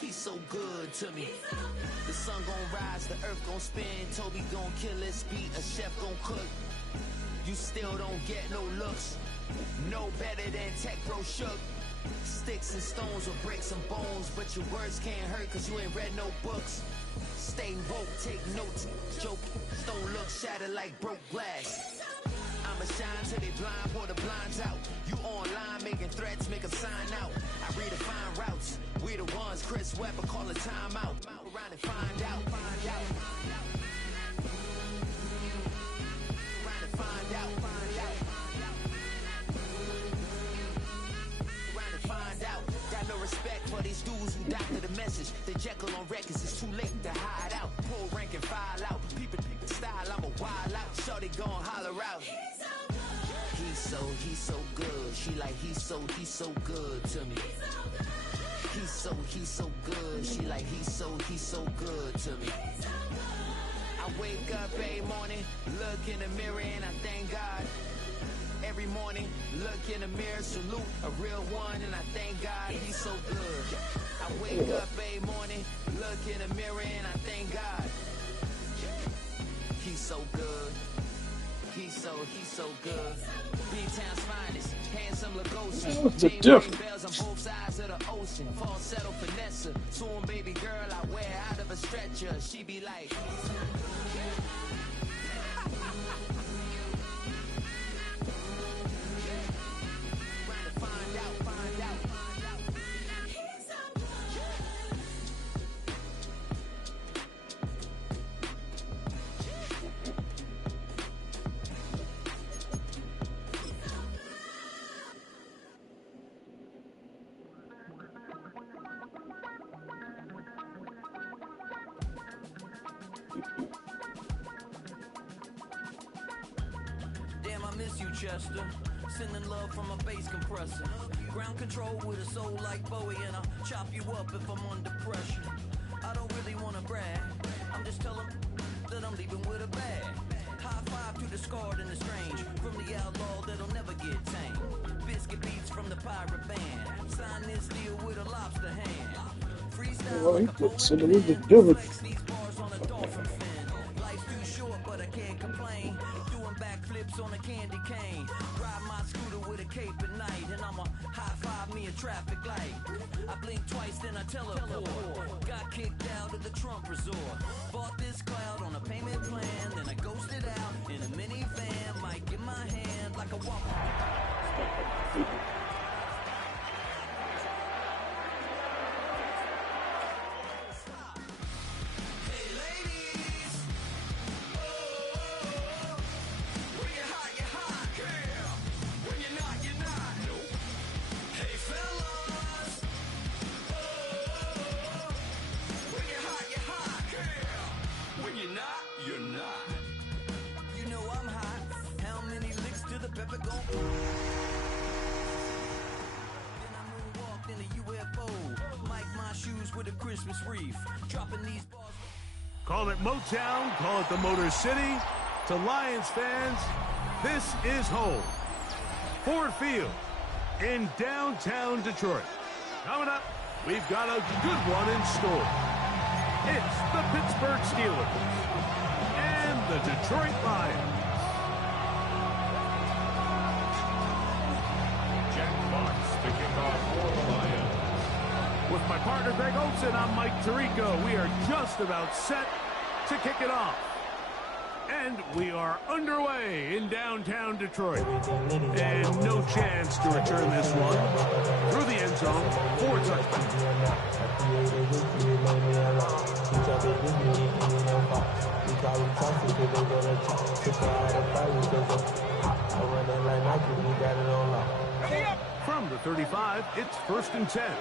he's so good to me. The sun gon' rise, the earth gon' spin. Toby gon' kill his beat, a chef gon' cook. You still don't get no looks. No better than Tech Bro Shook. Sticks and stones will break some bones, but your words can't hurt cause you ain't read no books. Stay woke, take notes, joke. Don't look shattered like broke glass. I'ma shine till they blind, pour the blinds out. You online making threats, make 'em sign out. I redefine routes. We the ones Chris Webber call a timeout. Around and find out, find out. Around and find out, find out. Around and find out. Got no respect for these dudes who doctor the message. The Jekyll on records, it's too late to hide out. Pull rank and file out. People style, I'm a wild out. Shorty gon' holler out. He's so good. She like he's so good to me. He's so good. She like he's so good to me. I wake up every morning, look in the mirror and I thank God. Every morning, look in the mirror, salute a real one and I thank God he's so good. I wake up every morning, look in the mirror and I thank God. He's so good. He's so good. B-Town's finest, handsome Lugosi. What's the difference? Bells on both sides of the ocean. Falsetto finesse. Soon baby girl I wear out of a stretcher. She be like. Trying to find out. Damn, I miss you, Chester. Sending love from a bass compressor. Ground control with a soul like Bowie, and I'll chop you up if I'm under pressure. I don't really want to brag. I'm just telling that I'm leaving with a bag. High five to the scarred and the strange. From the outlaw that'll never get tamed. Biscuit beats from the pirate band. Sign this deal with a lobster hand. Freestyle like a poet. These bars on a dolphin fin. Life's too short, but I can't complain. Doing backflips on a candy cane. Ride my scooter with a cape at night. And I'ma high five me a traffic light. I blink twice, then I teleport. Got kicked out of the Trump resort. Bought this cloud on a payment plan. Then I ghosted out in a minivan. Might get my hand like a walk. With a Christmas wreath, dropping these bars. Call it Motown, call it the Motor City. To Lions fans, this is home. Ford Field in downtown Detroit. Coming up, we've got a good one in store. It's the Pittsburgh Steelers and the Detroit Lions. Jack Fox picking off for the Lions. With my partner Greg Olson, I'm Mike Tirico. We are just about set to kick it off. And we are underway in downtown Detroit. And no chance to return this one through the end zone for a touchdown. From the 35, it's 1st and 10.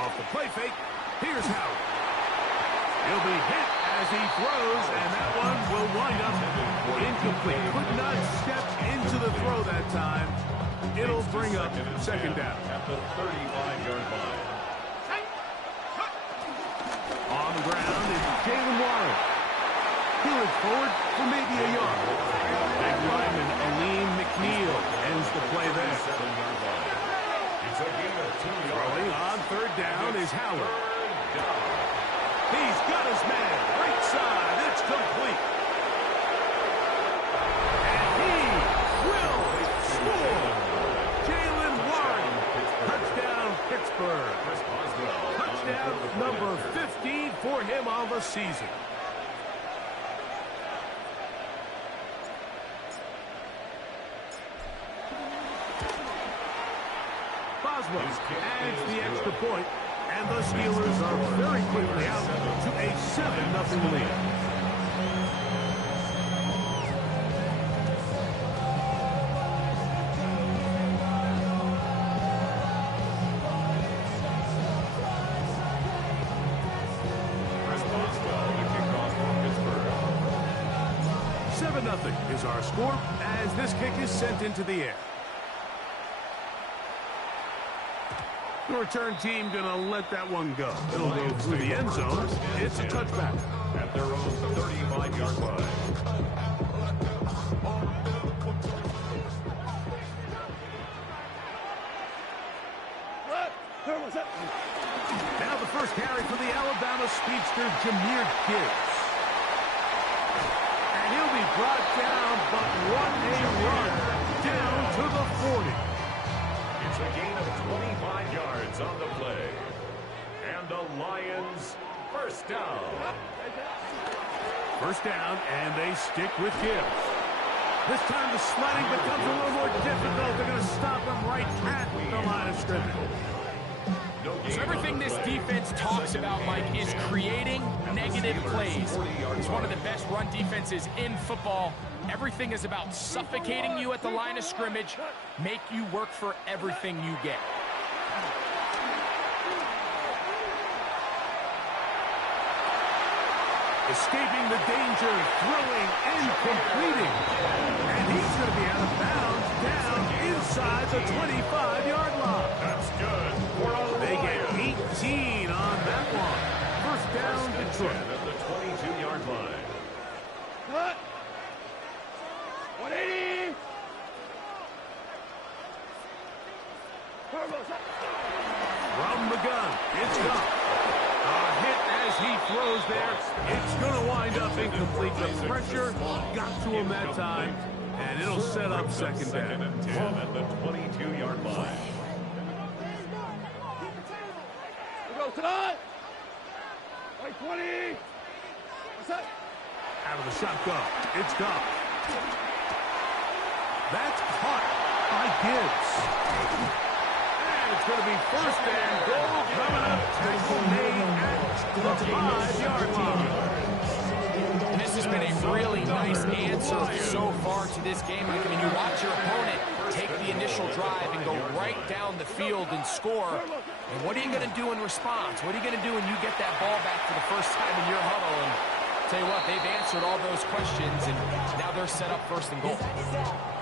Off the play fake, here's Howard. He'll be hit as he throws, and that one will wind up incomplete. Could not step into the throw that time. It'll bring up 2nd down. At the 35-yard line. On the ground is Jalen Warren. He looks forward for maybe a yard. Big lineman Aleem McNeil ends the play there. is Howard. He's got his man. Right side. It's complete. And he will score. Jalen Warren. Touchdown, Pittsburgh. Touchdown number 15 for him on the season. Adds the extra point, and the Steelers are very quickly out to a 7-0 lead. Pittsburgh. 7-0 is our score as this kick is sent into the air. The return team going to let that one go. It'll go through the end zone. It's a touchback. At their own 35-yard line. Now the first carry for the Alabama speedster, Jahmyr Gibbs. And he'll be brought down, but what a run down to the 40. It's a gain of 25 yards on the play. And the Lions first down. First down, and they stick with Gibbs. This time the sledding becomes a little more difficult. They're going to stop him right at the line of scrimmage. So everything this defense talks about, Mike, is creating negative plays. It's one of the best run defenses in football. Everything is about suffocating you at the line of scrimmage, make you work for everything you get. Escaping the danger, throwing and completing. And he's going to be out of bounds down inside the 25-yard line. That's good. They get 18 on that one. First down, Detroit. At the 22-yard line. What? 180. From the gun, it's gone. A hit as he throws there. It's going to wind up incomplete. The pressure got to him that time, and it'll set up second down. And 10 at the 22-yard line. Go tonight. 20. What's up? Out of the shotgun. It's gone. That's caught by Gibbs. And it's going to be first and goal coming up. Tackle made at the 5-yard line. And this has been a really nice answer so far to this game. I mean, you watch your opponent take the initial drive and go right down the field and score. And what are you going to do in response? What are you going to do when you get that ball back for the first time in your huddle? And tell you what, they've answered all those questions, and now they're set up first and goal.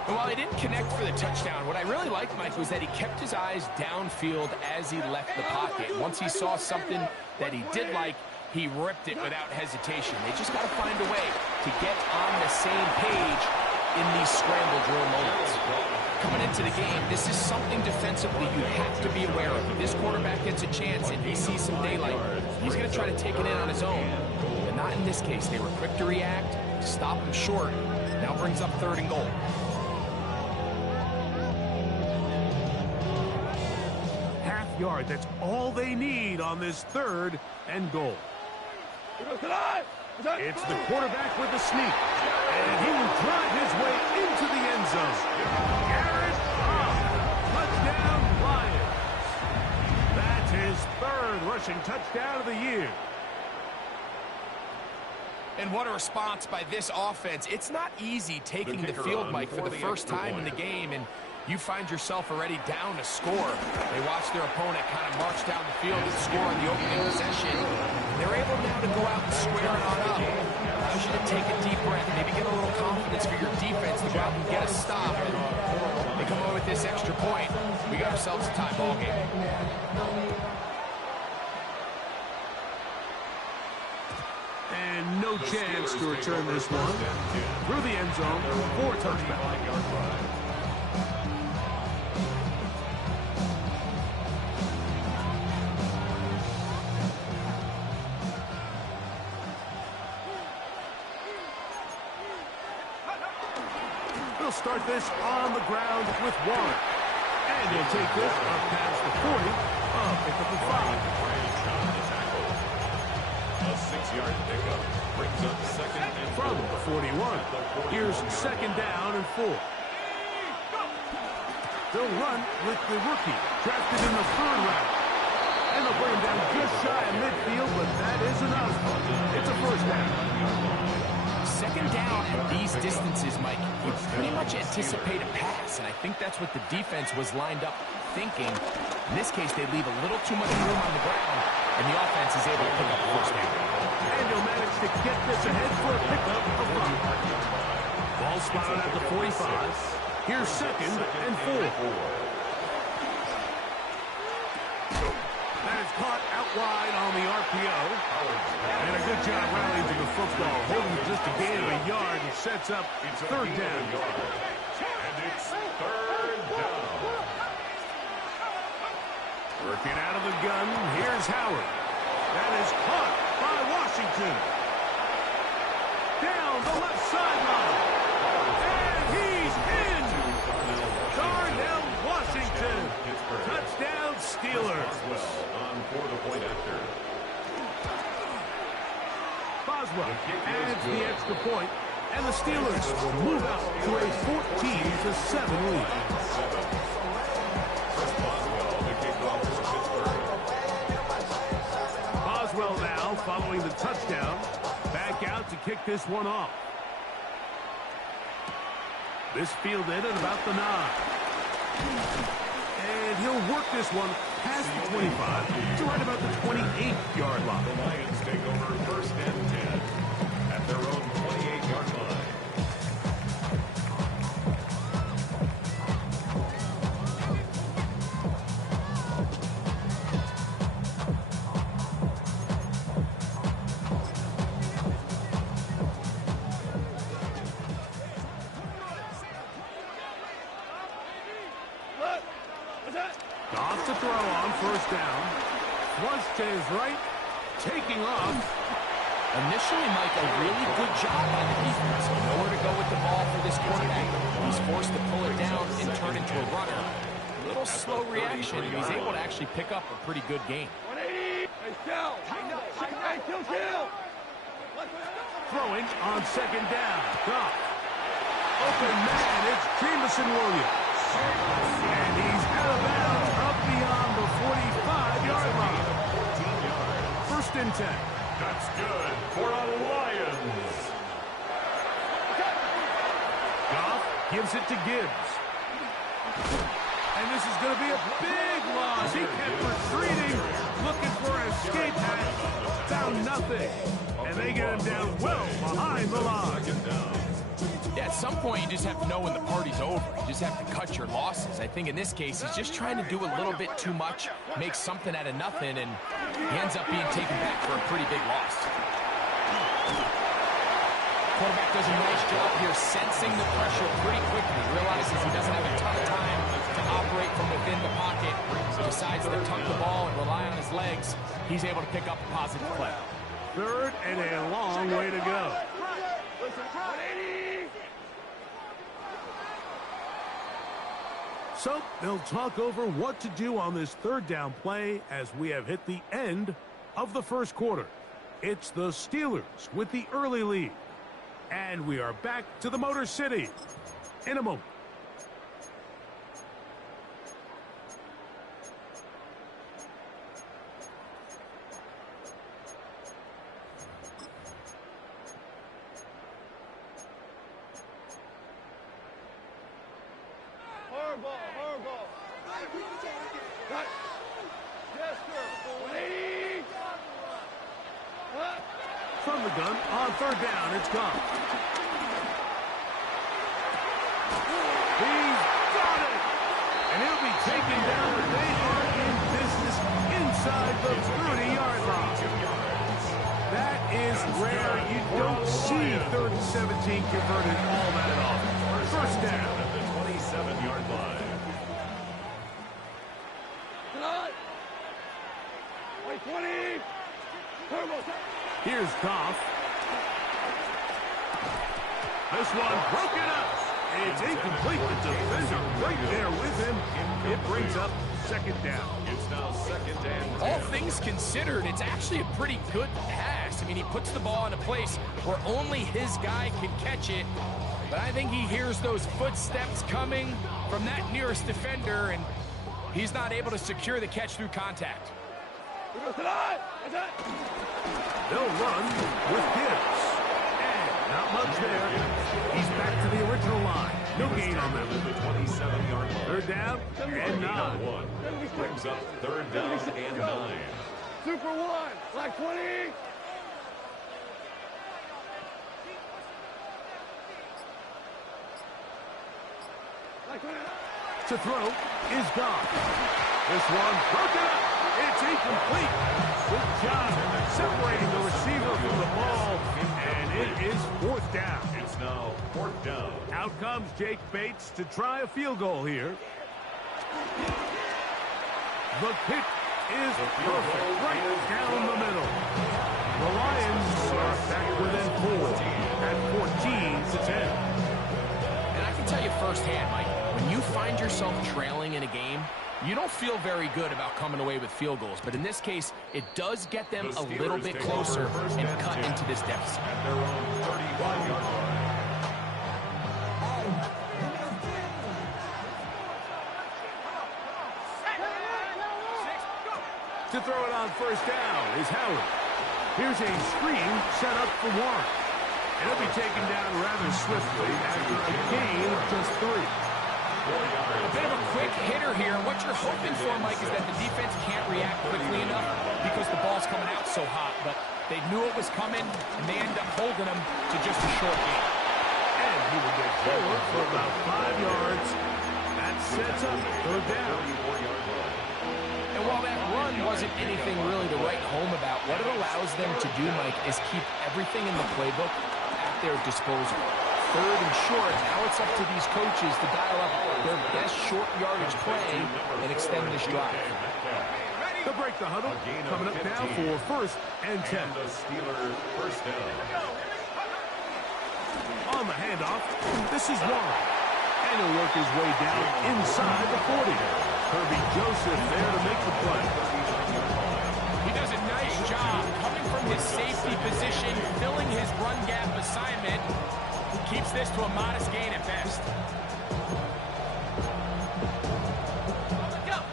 And while he didn't connect for the touchdown, what I really liked, Mike, was that he kept his eyes downfield as he left the pocket. Once he saw something that he did like, he ripped it without hesitation. They just got to find a way to get on the same page in these scramble drill moments. Coming into the game, this is something defensively you have to be aware of. If this quarterback gets a chance and he sees some daylight, he's going to try to take it in on his own. But not in this case. They were quick to react, stop him short. Now brings up third and goal. Half yard, that's all they need on this third and goal. It's the quarterback with the sneak, and he will drive his way into the end zone. Garrett touchdown Lions. That's his third rushing touchdown of the year. And what a response by this offense. It's not easy taking the field, Mike, for the first time in the game, and you find yourself already down to score. They watch their opponent kind of march down the field and score in the opening possession. They're able now to go out and square it on up. Allows you to take a deep breath, maybe get a little confidence for your defense to go out and get a stop. And they come away with this extra point. We got ourselves a tie ball game. And no chance to return this one. Through the end zone for a touchback. start this on the ground with one. And he'll take this up past the 40. Pick up the 5. A 6-yard pickup brings up second and from the 41. Here's second down and 4. They'll run with the rookie, drafted in the 3rd round. And they'll bring him down just shy of midfield, but that is enough. It's a first down. Second down at these distances, Mike, you pretty much anticipate a pass, and I think that's what the defense was lined up thinking. In this case, they leave a little too much room on the ground, and the offense is able to pick up the first down. And he'll manage to get this ahead for a pickup of 5. Ball spotted at the 45. Here's second and 4. That is caught out wide on the RPO. And a good job rallying to the football. Holding just a gain of a yard and sets up third down. And it's third down. Working out of the gun. Here's Howard. That is caught by Washington. Down the left sideline. And he's in. Darnell Washington. Touchdown Steelers. On for the point after. Boswell adds the extra point, and the Steelers will move out to a 14-7 lead. Boswell now, following the touchdown, back out to kick this one off. This fielded at about the 9. And he'll work this one past the 25 to right about the 28-yard line. The Lions take over first and 10 at their own 28-yard line. Off to throw on first down. Flush to his right. Taking off. Initially, Mike, a really good job by the defense. Nowhere to go with the ball for this quarterback. He's forced to pull it down and turn into a runner. A little slow reaction, and he's able to actually pick up a pretty good game. 180. Hey, kill. Hey, kill. Throwing on second down. Goff. Open man. It's Jameson Williams. And he's out of bounds up beyond the 45-yard line. 14 yards. First and 10. That's good for a Lions. Goff gives it to Gibbs. And this is going to be a big loss. He kept retreating, looking for an escape hatch. Found nothing. And they get him down well behind the line. Yeah, at some point, you just have to know when the party's over. You just have to cut your losses. I think in this case, he's just trying to do a little bit too much, make something out of nothing, and he ends up being taken back for a pretty big loss. Quarterback does a nice job here sensing the pressure pretty quickly, realizes he doesn't have a ton of time to operate from within the pocket, decides to tuck the ball and rely on his legs. He's able to pick up a positive play. Third and a long way to go. So they'll talk over what to do on this third down play as we have hit the end of the first quarter. It's the Steelers with the early lead. And we are back to the Motor City in a moment. Horrible. Cut. Yes, sir. 180. Cut. From the gun, on third down, it's gone. He's got it! And he'll be taken down, but they are in business inside the 30-yard line. That is rare. You don't see 3rd and 17 converted all that often. First down. At the 27-yard line. Cut. Wait, 20. Turbo. Here's Goff. This one broken up. It's incomplete. The defender right there with him. It brings up second down. It's now second and 10. All things considered, it's actually a pretty good pass. I mean, he puts the ball in a place where only his guy can catch it. But I think he hears those footsteps coming from that nearest defender, and he's not able to secure the catch through contact. They'll run with Gibbs. And not much there. He's back to the original line. No gain on them. The 27-yard line. Third down and 9. Brings up third down and 9. Super one, like 20. To throw is gone. This one broken up. It's incomplete. Good job separating the receiver from the ball, and it is fourth down. It's now fourth down. Out comes Jake Bates to try a field goal here. The kick is perfect, right down the middle. The Lions are back within 4 at 14-10. And I can tell you firsthand, Mike, when you find yourself trailing in a game, you don't feel very good about coming away with field goals. But in this case, it does get them a little bit closer and cut into this deficit. At their own 35-yard line. To throw it on first down is Howard. Here's a screen set up for Warren. And he'll be taken down rather swiftly after a gain of just 3. A bit of a quick hitter here. What you're hoping for, Mike, is that the defense can't react quickly enough because the ball's coming out so hot. But they knew it was coming, and they end up holding them to just a short gain. And he will get forward for about 5 yards. That sets up third down. And while that run wasn't anything really to write home about, what it allows them to do, Mike, is keep everything in the playbook at their disposal. Third and short, now it's up to these coaches to dial up their best short yardage play and extend this drive. To break the huddle, coming up now for first and 10. And the Steelers first down. On the handoff, this is Warren. And he'll work his way down inside the 40. Kirby Joseph there to make the play. He does a nice job coming from his safety position, filling his run gap assignment. Keeps this to a modest gain at best.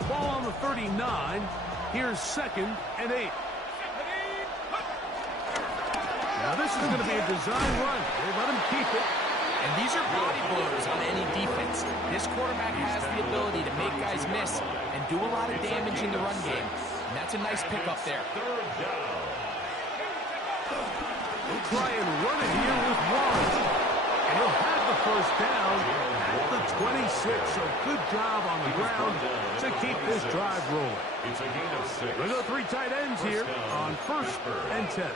Ball on the 39. Here's second and 8. Now this is going to be a design run. They let him keep it. And these are body blows on any defense. This quarterback has the ability to make guys miss and do a lot of damage in the run game. And that's a nice pickup there. Third down. We'll try and run it here with Warren. And he'll have the first down at the 26. So good job on the ground to keep this drive rolling. It's a gain of 6. We'll go 3 tight ends here on first and 10.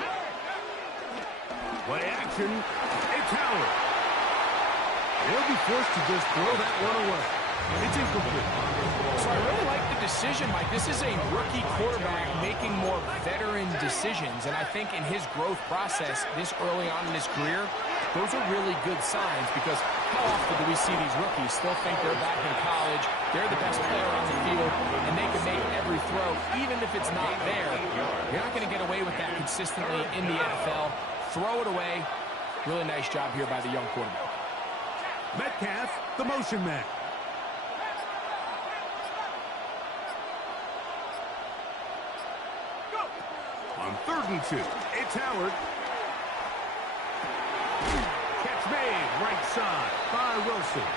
Play action. It's Howard. He'll be forced to just throw that one away. It's incomplete. So I really like the decision, Mike. This is a rookie quarterback making more veteran decisions. And I think in his growth process this early on in his career, those are really good signs because how often do we see these rookies still think they're back in college, they're the best player on the field, and they can make every throw, even if it's not there. You're not going to get away with that consistently in the NFL. Throw it away. Really nice job here by the young quarterback. Metcalf, the motion man. On 3rd and 2, it's Howard. Catch made, right side by Wilson.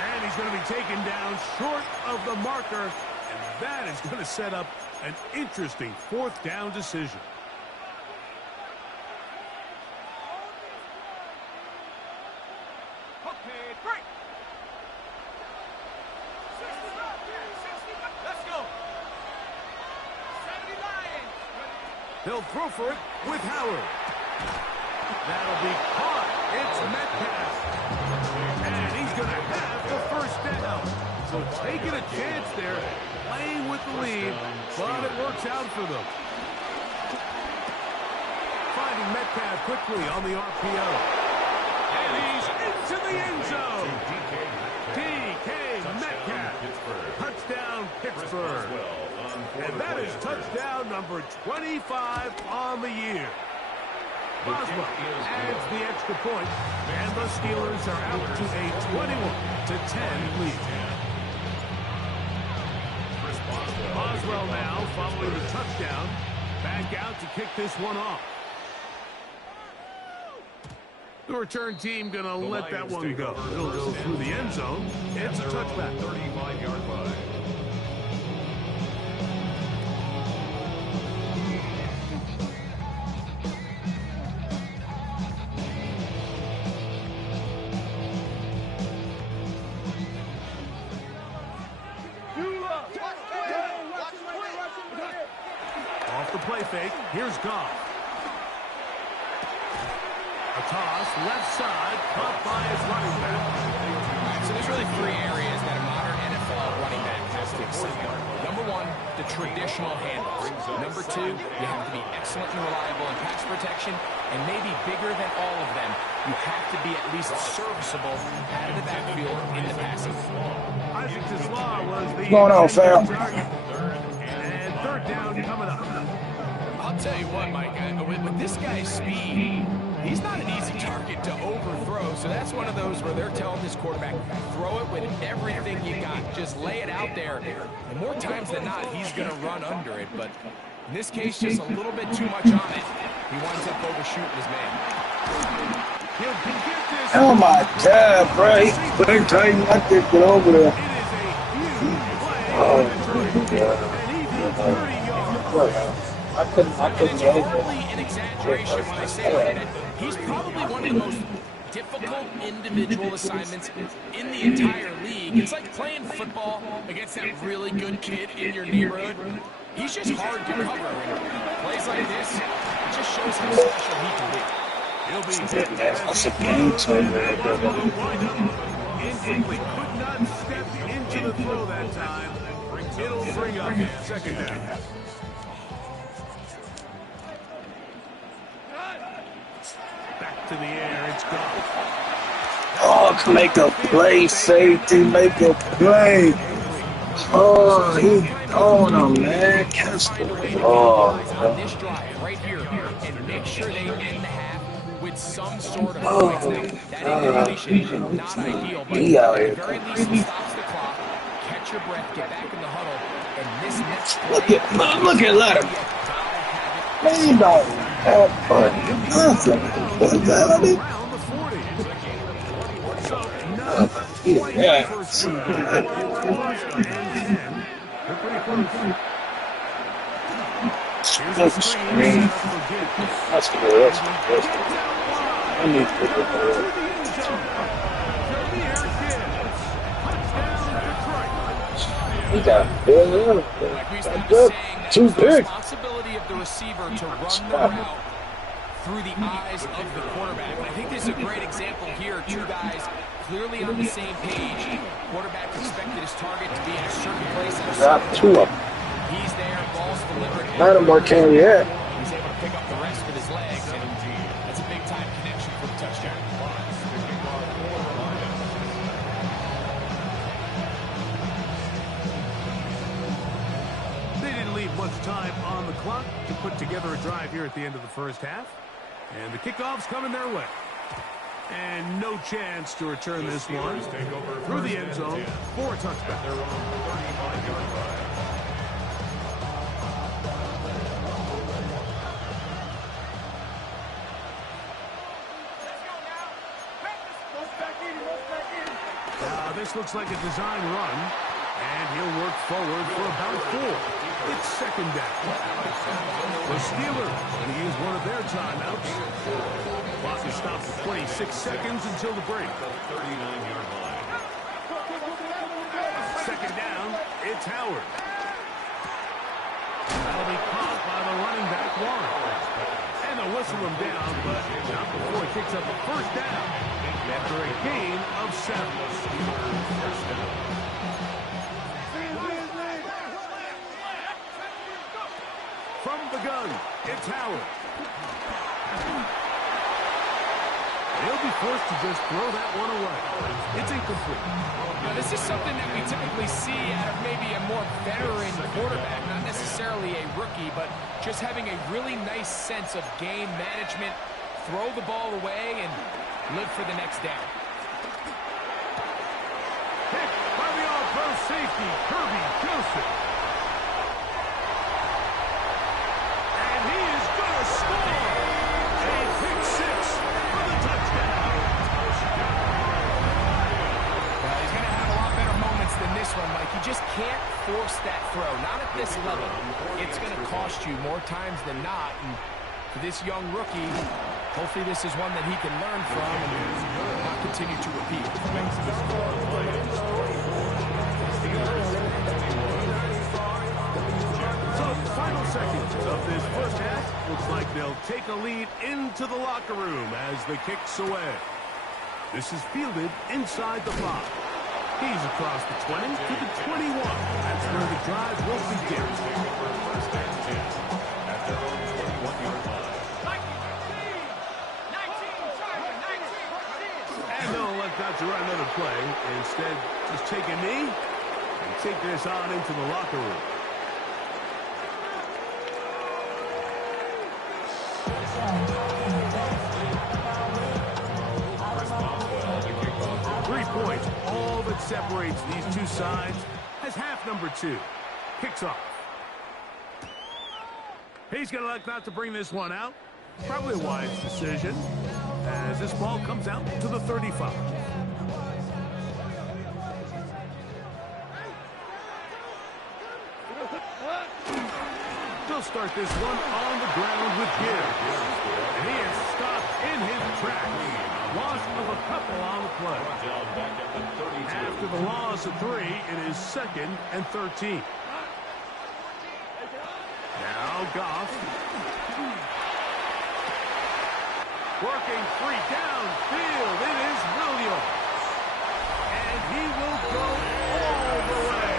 And he's going to be taken down short of the marker. And that is going to set up an interesting 4th down decision. They'll throw for it with Howard. That'll be caught. It's Metcalf. And he's going to have the first down. So taking a chance there, playing with the lead, but it works out for them. Finding Metcalf quickly on the RPO. And he's in to the end zone. DK Metcalf. Touchdown, Pittsburgh. And that is touchdown number 25 on the year. Boswell adds the extra point, and the Steelers are out to a 21-10 lead. Boswell now following the touchdown, back out to kick this one off. The return team going to let that one go. It'll go through the end zone. It's a touchback. 35-yard line. Off the play fake. Here's Goff. A toss, left side, caught by his running back. All right, so there's really three areas that a modern NFL running back has to excel in. Number one, the traditional handles. Number two, you have to be excellent and reliable in pass protection, and maybe bigger than all of them, you have to be at least serviceable out of the backfield in the passing. Isaac Tisla was the going on, fam? And third down coming up. I'll tell you what, Mike, with this guy's speed, he's not an easy target to overthrow, so that's one of those where they're telling this quarterback, throw it with everything you got. Just lay it out there. And more times than not, he's going to run under it. But in this case, just a little bit too much on it. He winds up overshooting his man. Oh, my God, bro. He's quick, tight, like this. Get over there. Oh, my God. I couldn't It's hardly an exaggeration when I say that he's probably one of the most difficult individual assignments in the entire league. It's like playing football against that really good kid in your neighborhood. He's just hard to cover. And plays like this, it just shows how special he can be. That's a game changer. Incomplete. Could not step into the throw that time. It'll bring up second down. Back to the air, it's gone. Oh, make a play, safety, make a play. Oh, he on him, man. Catch the ball. On this drive right here, and make sure they end the half with some sort of points. Now, that information, not ideal, but at the very least, it stops the clock. Catch your breath, get back in the huddle, and this next play. Look at let him. Man, don't have fun. Nothing. What the hell, dude? Yeah. That's a screen. That's good. I need to get that. He got big. That's too big. Responsibility of the receiver to run the route through the eyes of the quarterback. And I think this is a great example here. Two guys clearly on the same page. Quarterback expected his target to be in a certain place. Got two of them. He's there, ball's delivered. Not a more carry yet. He's able to pick up the rest with his legs, and that's a big-time connection for the touchdown. They didn't leave much time on the clock to put together a drive here at the end of the first half. And the kickoff's coming their way. And no chance to return this one through the end zone for a touchback. They're on the 35-yard line. This looks like a design run, and he'll work forward for about 4. It's second down. The Steelers going to use one of their timeouts. Clock is stopped for 26 seconds until the break. 39-yard line. Second down, it's Howard. That'll be caught by the running back, Warren. And they'll whistle him down, but not before he kicks up a first down after a gain of 7. From the gun, it's Howard. They'll be forced to just throw that one away. It's incomplete. Now, this is something that we typically see out of maybe a more veteran quarterback, not necessarily a rookie, but just having a really nice sense of game management, throw the ball away, and live for the next down. Picked by the all-pro safety, Kirby Joseph. And he is going to score. A pick six for the touchdown. Well, he's going to have a lot better moments than this one, Mike. You just can't force that throw, not at this level. It's going to cost you more times than not. And for this young rookie, hopefully this is one that he can learn from and not continue to repeat. So, final seconds of this first half. Looks like they'll take a lead into the locker room as the kick's away. This is fielded inside the 5. He's across the 20 to the 21. That's where the drive will begin. And they'll elect not to run another play. Instead, just take a knee and take this on into the locker room. Points, all that separates these two sides, as half number 2 kicks off. He's going to elect not to bring this one out. Probably a wise decision, as this ball comes out to the 35. They'll start this one on the ground with Gibbs. And he is stopped in his tracks. Loss of a couple on the play. After the loss of 3, it is 2nd and 13. Now Goff. Working free downfield. It is Williams. And he will go all the way.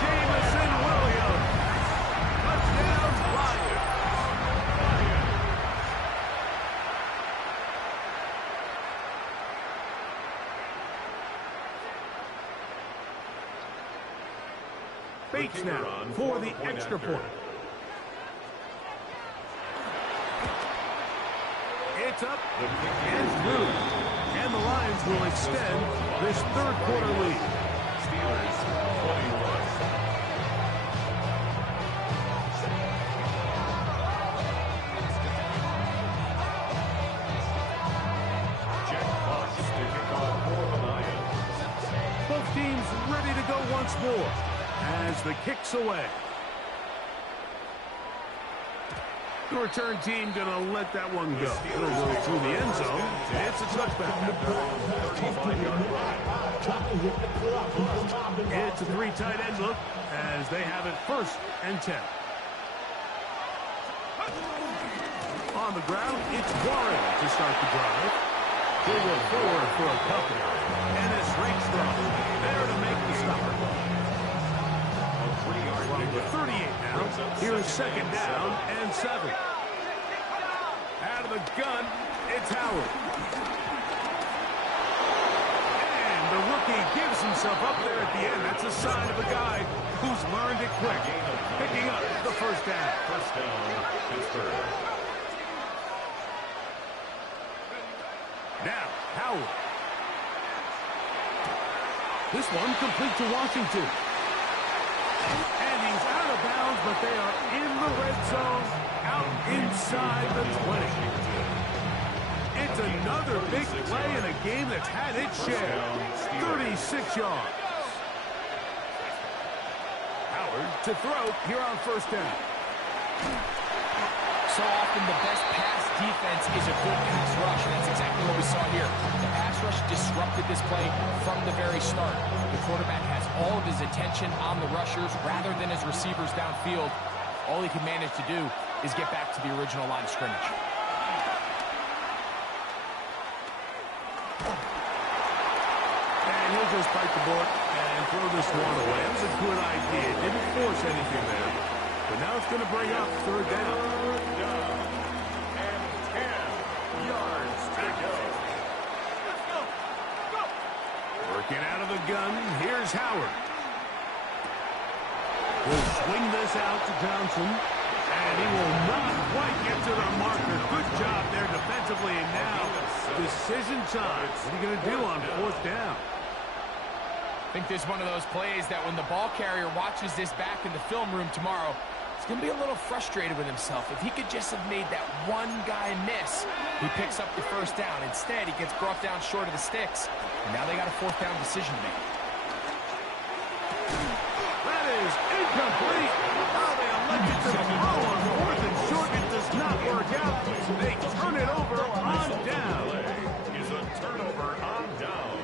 Jamison Williams. Touchdown, Lions. Bates now for the extra point. It's up and through. And the Lions will extend this third quarter lead. Steelers 21. Jack Fox to kick off for the Lions. Both teams ready to go once more as the kick's away. The return team going to let that one go. It'll go through the end zone. It's a touchback. It's a 3 tight end look as they have it 1st and 10. On the ground, it's Warren to start the drive. He'll go forward for a couple. And it's Rakestraw there to make the stop. From the 38 now, here's 2nd down and 7. Out of the gun, it's Howard. And the rookie gives himself up there at the end. That's a sign of a guy who's learned it quick. Picking up the 1st down. First down, Pittsburgh. Now, Howard. This one complete to Washington. And he's out of bounds, but they are in the red zone, out inside the 20. It's another big play in a game that's had its share. 36 yards. Howard to throw here on 1st down. So often the best pass defense is a good pass rush, and that's exactly what we saw here. The pass rush disrupted this play from the very start. The quarterback has all of his attention on the rushers rather than his receivers downfield. All he can manage to do is get back to the original line of scrimmage. And he'll just bite the bullet and throw this one away. It was a good idea. Didn't force anything there. But now it's going to bring up 3rd down. And 10 yards to go. Working out of the gun, here's Howard. Will swing this out to Johnson. And he will not quite get to the marker. Good job there defensively. And now, decision time. What are you going to do on fourth down? I think this is one of those plays that when the ball carrier watches this back in the film room tomorrow, he's going to be a little frustrated with himself. If he could just have made that one guy miss, he picks up the first down. Instead, he gets brought down short of the sticks. And now they got a fourth down decision to make. That is incomplete. Oh, they elected to throw on fourth and short. It does not work out. They turn it over on down. Is a turnover on down.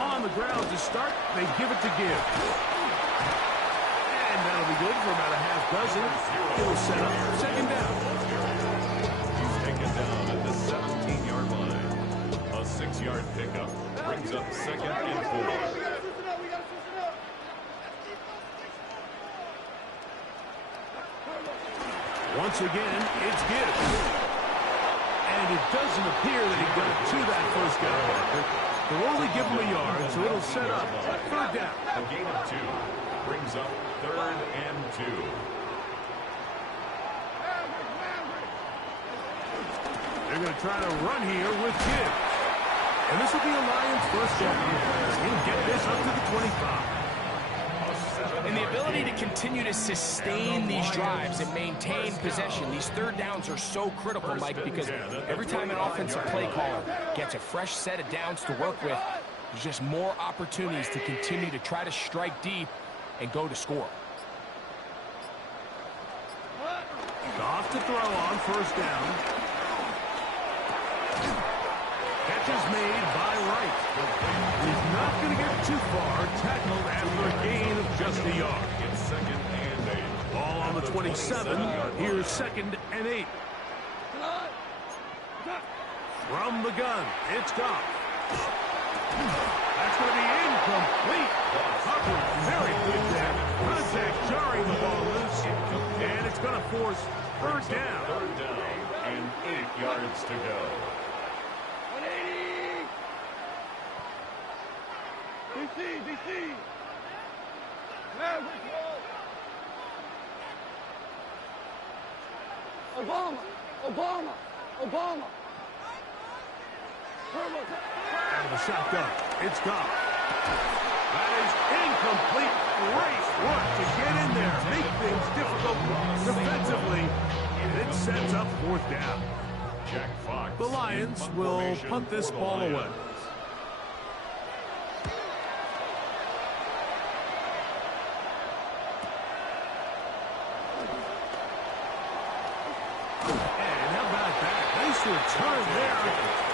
On the ground to start, they give it to Gibbs. And that'll be good for about a half dozen. It'll set up second down. He's taken down at the 17-yard line. A 6-yard pickup brings up second and 4. Once again, it's Gibbs. And it doesn't appear that he got to that first down marker. They'll only give him a yard, so it'll set up third down. A gain of 2 brings up third and 2. They're going to try to run here with Gibbs. And this will be a Lions first down. He'll get this up to the 25. And the ability to continue to sustain these drives and maintain possession, these third downs are so critical, Mike, because every time an offensive play caller gets a fresh set of downs to work with, there's just more opportunities to continue to try to strike deep and go to score. Off to throw on first down. Catch is made by Wright. He's not going to get too far. Tackled after a gain of just a yard. It's second and 8. Ball on the 27. Here's second and 8. From the gun, it's Goff. That's going to be incomplete. Hubbard, very good there. Contact jarring the ball loose. And it's going to force third down. Third down and 8 yards to go. DC. Obama. Out of the shotgun, it's Goff. That is incomplete. Great work to get in there, make things difficult defensively, and it sets up fourth down. Jack Fox. The Lions will punt this ball away. Return there,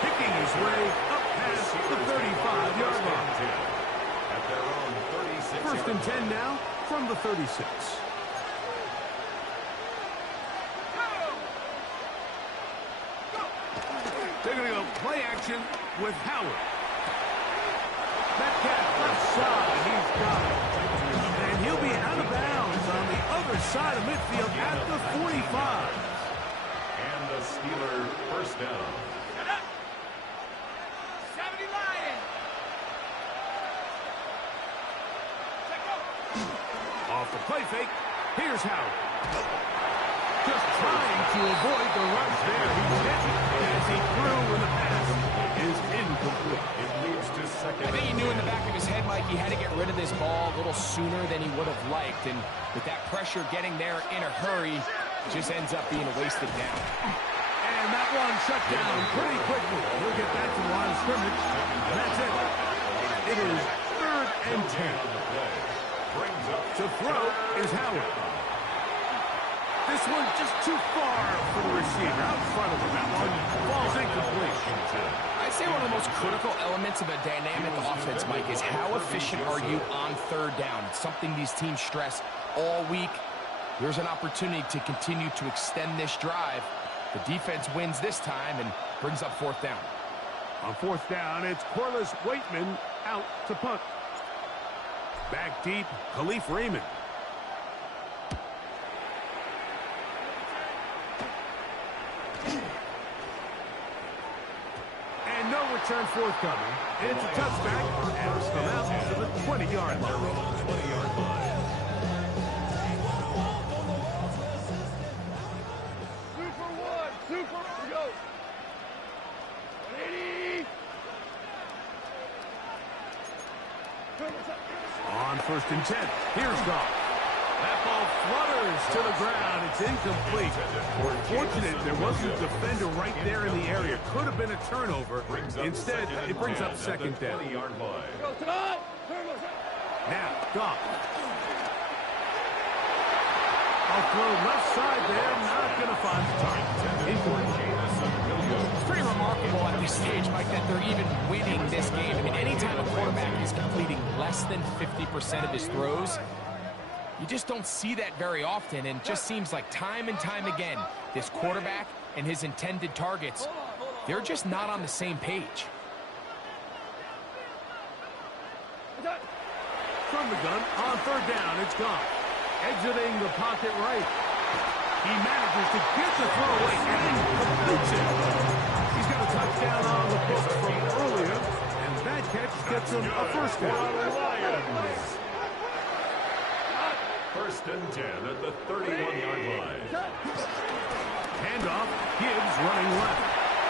picking his way up past the 35-yard line. At their own 36. First and 10 now from the 36. They're going to go play action with Howard. Metcalf left side, he's got it. And he'll be out of bounds on the other side of midfield at the 45. And the Steeler first down. Off the play fake, here's Howard. Just trying to avoid the rush there. He's hit as he threw in the pass is incomplete. It moves to second. I think he knew in the back of his head, Mike, he had to get rid of this ball a little sooner than he would have liked. And with that pressure getting there in a hurry, it just ends up being a wasted down. And that one shut down pretty quickly. He'll get back to the line of scrimmage. That's it. It is third and 10. To throw is Howard. This one just too far for the receiver. Out in front of him. That one falls incomplete. I'd say one of the most critical elements of a dynamic offense, Mike, is how efficient are you on third down. It's something these teams stress all week. There's an opportunity to continue to extend this drive. The defense wins this time and brings up fourth down. On fourth down, it's Corliss Waitman out to punt. Back deep, Khalif Raymond. return forthcoming. It's a touchback, and it's come out to the 20-yard line. 20-yard line. Super one, super, we go. 180. On 1st and 10, here's Goff. That ball flutters to the ground. It's incomplete. Fortunate there wasn't a defender right there in the area. Could have been a turnover. Instead, it brings up 2nd down. Now, Goff. I'll throw left side there. Not going to find the target. It's pretty remarkable at this stage, Mike, that they're even winning this game. I mean, anytime a quarterback is completing less than 50% of his throws, you just don't see that very often, and it just seems like time and time again, this quarterback and his intended targets, they're just not on the same page. From the gun, on 3rd down, it's Goff. Exiting the pocket right. He manages to get the throw away and completes it. He's got a touchdown on the books from earlier, and that catch gets him a 1st down. 1st and 10 at the 31-yard line. Handoff, Gibbs running left.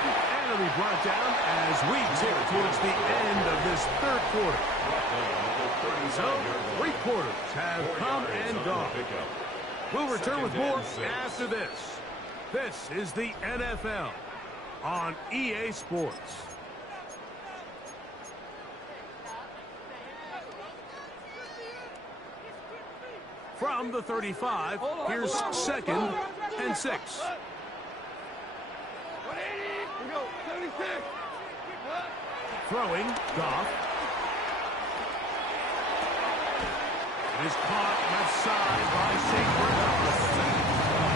And it'll be brought down as we tick towards the end of this 3rd quarter. So, 3 quarters have come and gone. We'll return with more after this. This is the NFL on EA Sports. From the 35, here's 2nd and 6. 180. We go. 76. Throwing, Goff. It is caught left side by St. Brown.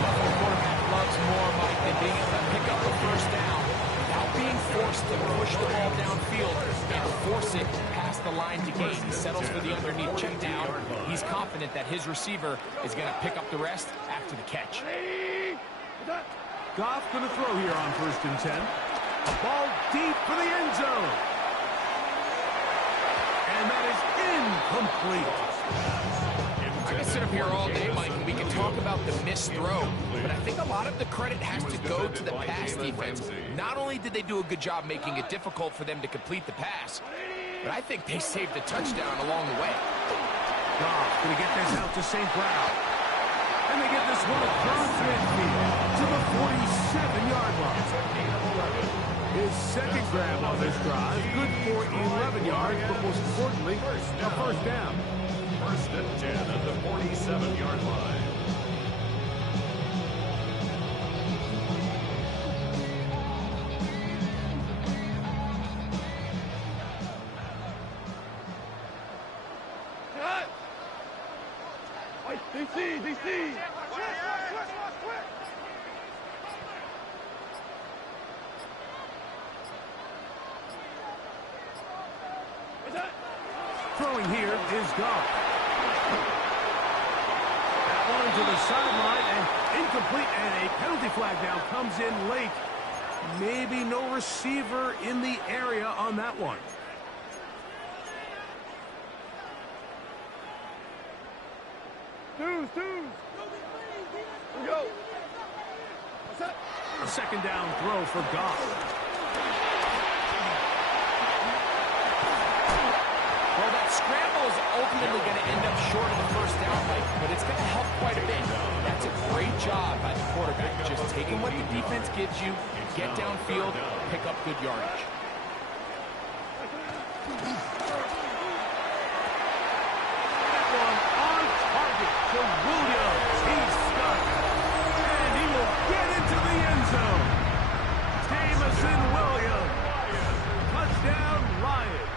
Buffalo quarterback loves more, Mike, than being able to pick up the 1st down without being forced to push the ball downfield and force it past the line to gain. He settles for the underneath check down. He's confident that his receiver is going to pick up the rest after the catch. Goff going to throw here on 1st and 10. A ball deep for the end zone. And that is incomplete. I can sit up here all day, Mike, and we can talk about the missed throw, but I think a lot of the credit has to go to the pass defense. Not only did they do a good job making it difficult for them to complete the pass, but I think they saved a touchdown along the way. Goff going to get this out to St. Brown. And they get this one across midfield to the 47-yard line. His 2nd grab on this drive, good for 11 yards, but most importantly, a 1st down. 1st and 10 at the 47-yard line. DC. Throwing here is Goff. That one to the sideline and incomplete, and a penalty flag now comes in late. Maybe no receiver in the area on that one. Twos. We go. A 2nd down throw for Goff. Well, that scramble is ultimately going to end up short of the 1st down, Mike, but it's going to help quite a bit. That's a great job by the quarterback, just taking what the defense gives you, get downfield, pick up good yardage. That one on target to Williams. He's stuck. And he will get into the end zone. Jamison Williams. Touchdown, Lions.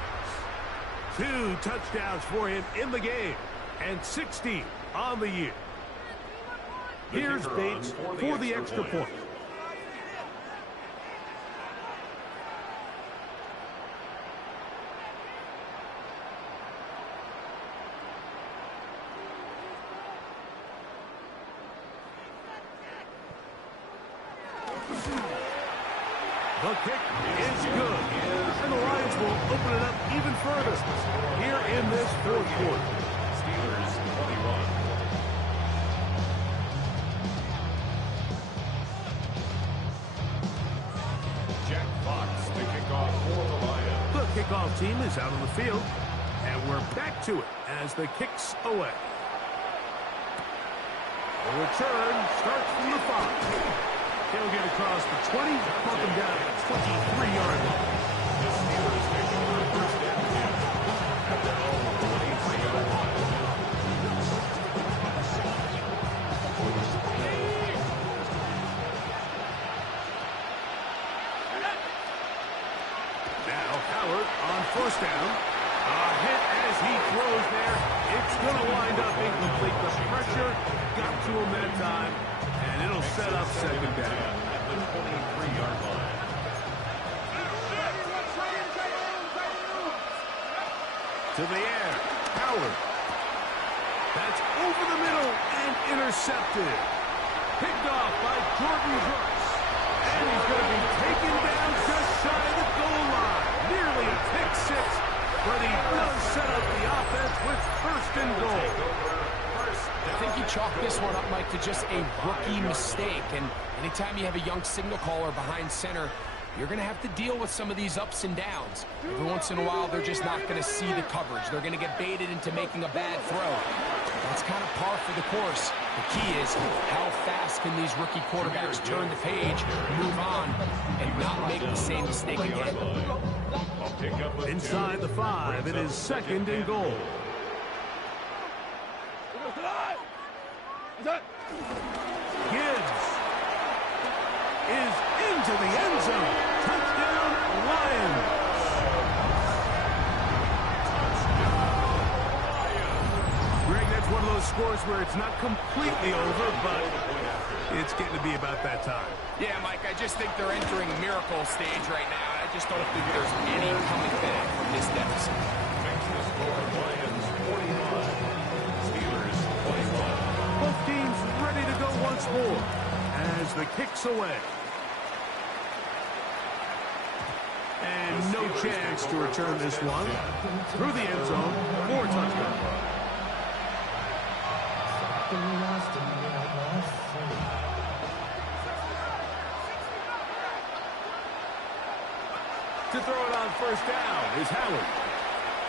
2 touchdowns for him in the game, and 16 on the year. Here's Bates for the extra point. The kick is good, and the will open it up even further here in this fourth quarter. Steelers 21. Jack Fox to kick off for the Lions. The kickoff team is out on the field, and we're back to it as the kick's away. The return starts from the 5. He'll get across the 20, pump him down at the 23-yard line. The Steelers take over first and 10 at their own 23-yard line. Now Howard on first down. A hit as he throws there. It's going to wind up incomplete. The pressure got to him that time, and it'll set up second down. At the 23-yard line. To the air, Howard. That's over the middle and intercepted. Picked off by Jordan Brooks. And he's going to be taken down just shy of the goal line. Nearly a pick six, but he does set up the offense with first and goal. I think he chalked this one up, Mike, to just a rookie mistake. And anytime you have a young signal caller behind center, you're going to have to deal with some of these ups and downs. Every once in a while, they're just not going to see the coverage. They're going to get baited into making a bad throw. That's kind of par for the course. The key is how fast can these rookie quarterbacks turn the page, move on, and not make the same mistake again. Inside the 5, it is second and goal. Gibbs is into the end zone. Touchdown, Lions. Greg, that's one of those scores where it's not completely over, but it's getting to be about that time. Yeah, Mike, I just think they're entering miracle stage right now. I just don't think there's any coming back from this deficit. Makes the score Lions 45. Steelers 21. Both teams ready to go once more as the kick's away. And no chance to return this one. Through the end zone, 4 touchdowns. To throw it on first down is Howard.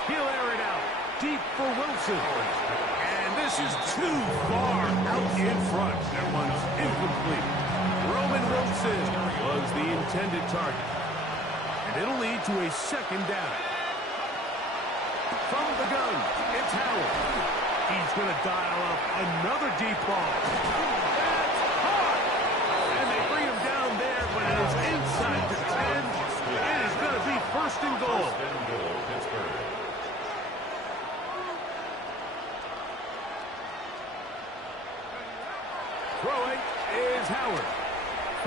He'll air it out deep for Wilson. And this is too far out in front. That one's incomplete. Roman Wilson was the intended target. And it'll lead to a second down. From the gun, it's Howard. He's going to dial up another deep ball. That's hard. And they bring him down there, but it is inside the 10. It is going to be first and goal. First and goal, Pittsburgh. Throwing is Howard.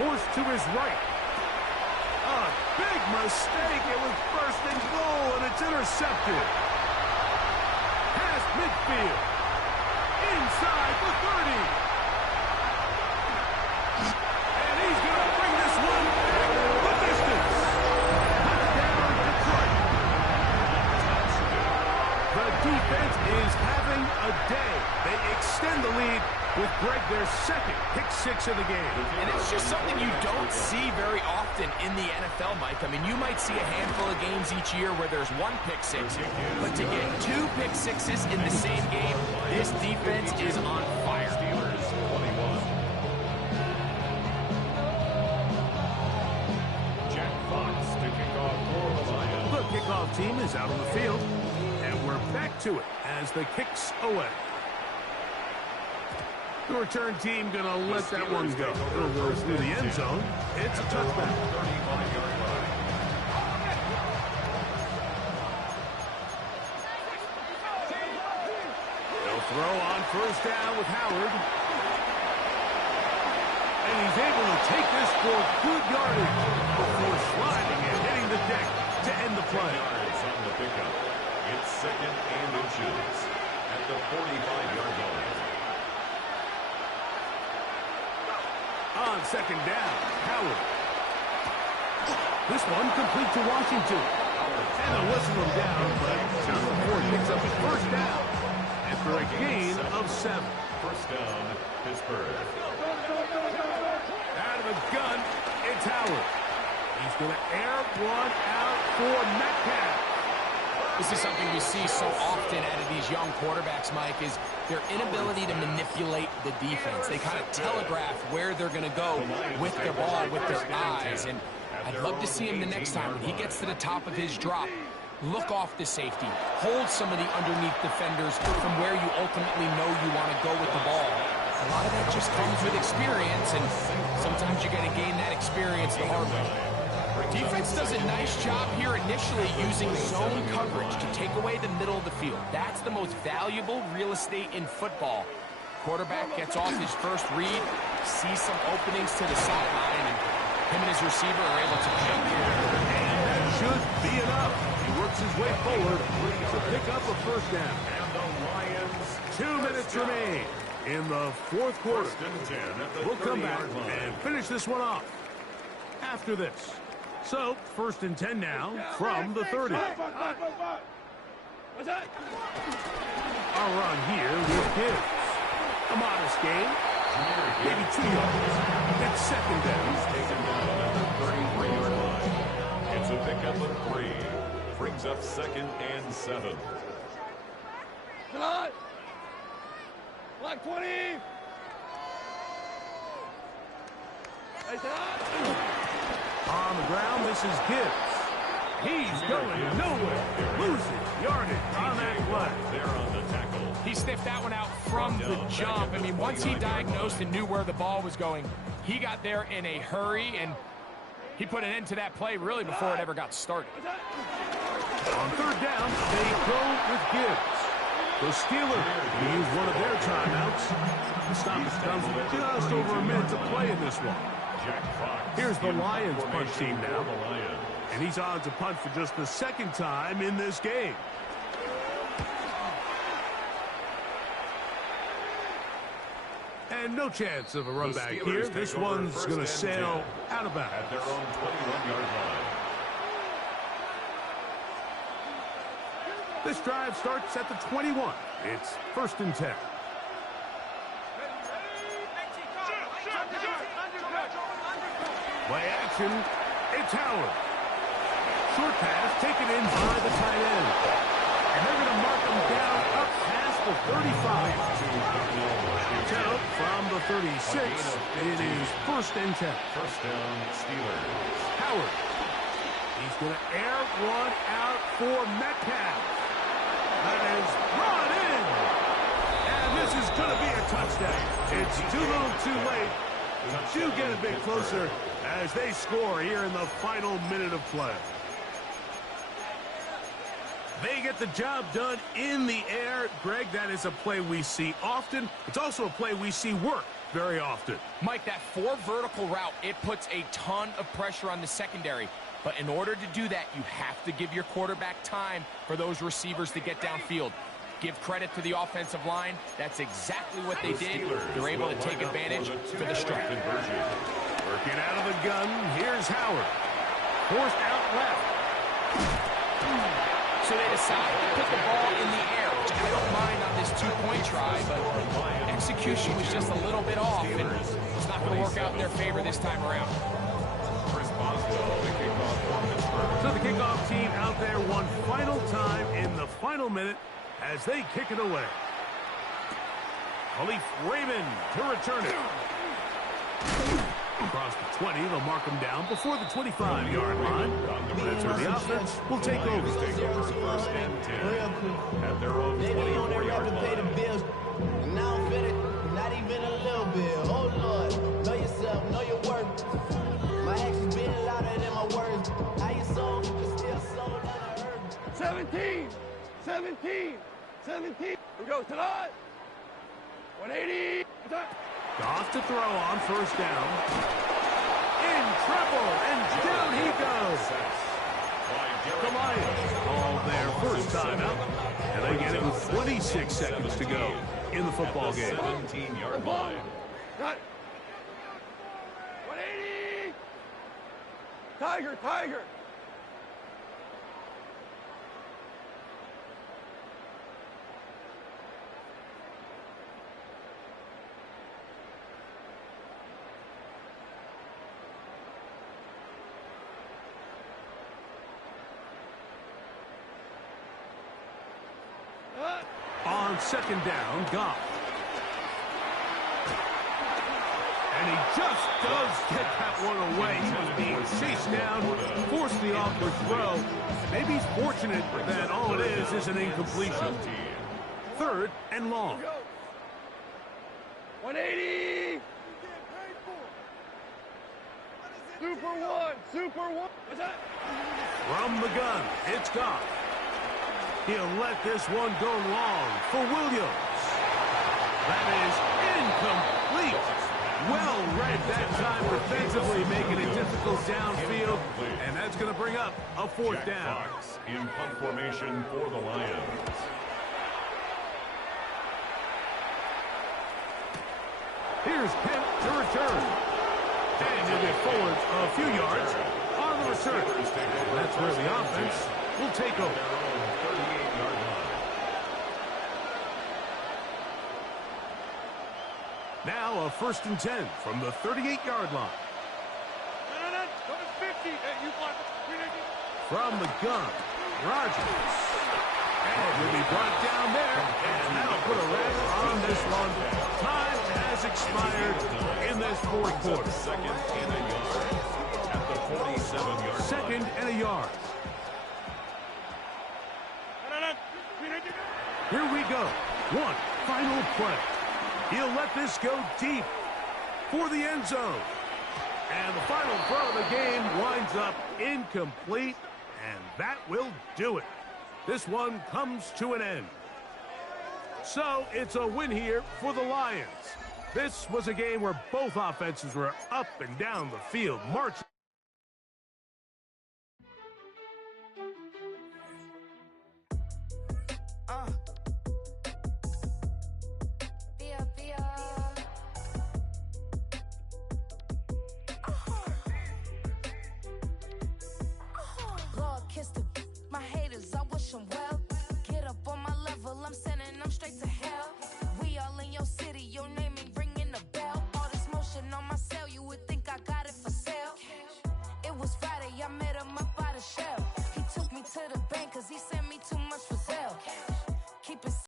Forced to his right. A big mistake. It was first and goal, and it's intercepted. Past midfield. Inside the 30. And he's going to bring this one back the distance. Touchdown, Detroit. The defense is having a day. They extend the lead with Greg, their second pick six of the game. And it's just something you don't see very often in the NFL, Mike. I mean, you might see a handful of games each year where there's 1 pick six, but to get 2 pick sixes in the same game, this defense is on fire. Steelers 21. Jack Fox to kick off for the Lions. The kickoff team is out on the field, and we're back to it as the kick's away. The return team going to let that one go. It'll go through the end zone. It's a touchback. 35-yard line. They'll throw on first down with Howard. And he's able to take this for good yardage before sliding and hitting the deck to end the play. Yards on the pickup. It's second and inches at the 45-yard line. On second down, Howard. This one complete to Washington. And they'll whistle him down, but number 4 picks up his first down after a gain of 7. First down, Pittsburgh. Out of the gun, it's Howard. He's going to air one out for Metcalf. This is something we see so often out of these young quarterbacks, Mike, is their inability to manipulate the defense. They kind of telegraph where they're going to go with their ball, with their eyes. And I'd love to see him the next time when he gets to the top of his drop. Look off the safety. Hold some of the underneath defenders from where you ultimately know you want to go with the ball. A lot of that just comes with experience, and sometimes you're going to gain that experience the hard way. Defense does a nice job here initially using zone coverage to take away the middle of the field. That's the most valuable real estate in football. Quarterback gets off his first read, sees some openings to the sideline, and him and his receiver are able to jump here. And that should be enough. He works his way forward to pick up a first down. And the Lions. 2 minutes remain in the fourth quarter. We'll come back and finish this one off after this. So, 1st and 10 now from the 30. Our run here with Gibbs. A modest gain. Maybe 2 yards. It's 2nd down. He's taken down at the 33-yard line. It's a pickup of 3. Brings up 2nd and 7. Come on. Block 20. On the ground, this is Gibbs. He's going nowhere. Losing yardage on that play. There on the tackle. He sniffed that one out from the jump. I mean, once he diagnosed and knew where the ball was going, he got there in a hurry, and he put an end to that play really before it ever got started. On 3rd down, they go with Gibbs. The Steelers use one of their timeouts. The stoppage comes with just over a minute to play in this one. Here's the Lions punt team now. And he's on to punt for just the 2nd time in this game. And no chance of a run back here. This one's going to sail out of bounds. At their own 21-yard line. This drive starts at the 21. It's 1st and 10. Play action. It's Howard. Short pass taken in by the tight end. And they're going to mark him down up past the 35. So from the 36, it is 1st and 10. First down, Steelers. Howard. He's going to air one out for Metcalf. That is brought in. And this is going to be a touchdown. It's too little too late. Do get a bit closer as they score here in the final minute of play. They get the job done in the air. Greg, that is a play we see often. It's also a play we see work very often. Mike, that 4 vertical route, it puts a ton of pressure on the secondary. But in order to do that, you have to give your quarterback time for those receivers to get downfield. Give credit to the offensive line. That's exactly what they did. They're able to take advantage for the strike. Working out of the gun, here's Howard. Forced out left. So they decide to put the ball in the air, which I don't mind on this 2-point try, but execution was just a little bit off, and it's not going to work out in their favor this time around. So the kickoff team out there one final time in the final minute as they kick it away. Khalif Raymond to return it. Across the 20, they'll mark them down before the 25-yard line. That's where the offense will take over. First and 10 at their own 24-yard line. Bills. And I don't feel it, not even a little bit. Oh, Lord, know yourself, know your worth. My actions being louder than my words. How you sold, but still sold on the earth. 17. We go to the 180. Off to throw on 1st down. In trouble, and down he goes. The Lions call their first timeout, and they get it with 26 seconds to go in the football game. 17-yard line. Cut. 180. Tiger. On second down, Goff. And he just does get that one away. He was being chased down, forced the awkward throw. Maybe he's fortunate that all it is an incompletion. Third and long. 180. Super one. Super one. What's that? From the gun, it's Goff. He'll let this one go long for Williams. That is incomplete. Well read that time defensively, making it difficult downfield, and that's going to bring up a fourth down. Fox in punt formation for the Lions. Here's Kemp to return. And he'll get forward a few yards on the return. That's where the offense will take over. Now a 1st and 10 from the 38-yard line. No, 50. Hey, you block. From the gun, Rodgers. And he'll be brought down there, and that'll put a wrap on this one. Time has expired in this fourth quarter. Second and a yard at the 47-yard line. Second and a yard. Here we go. One final play. He'll let this go deep for the end zone. And the final throw of the game winds up incomplete, and that will do it. This one comes to an end. So it's a win here for the Lions. This was a game where both offenses were up and down the field, marching.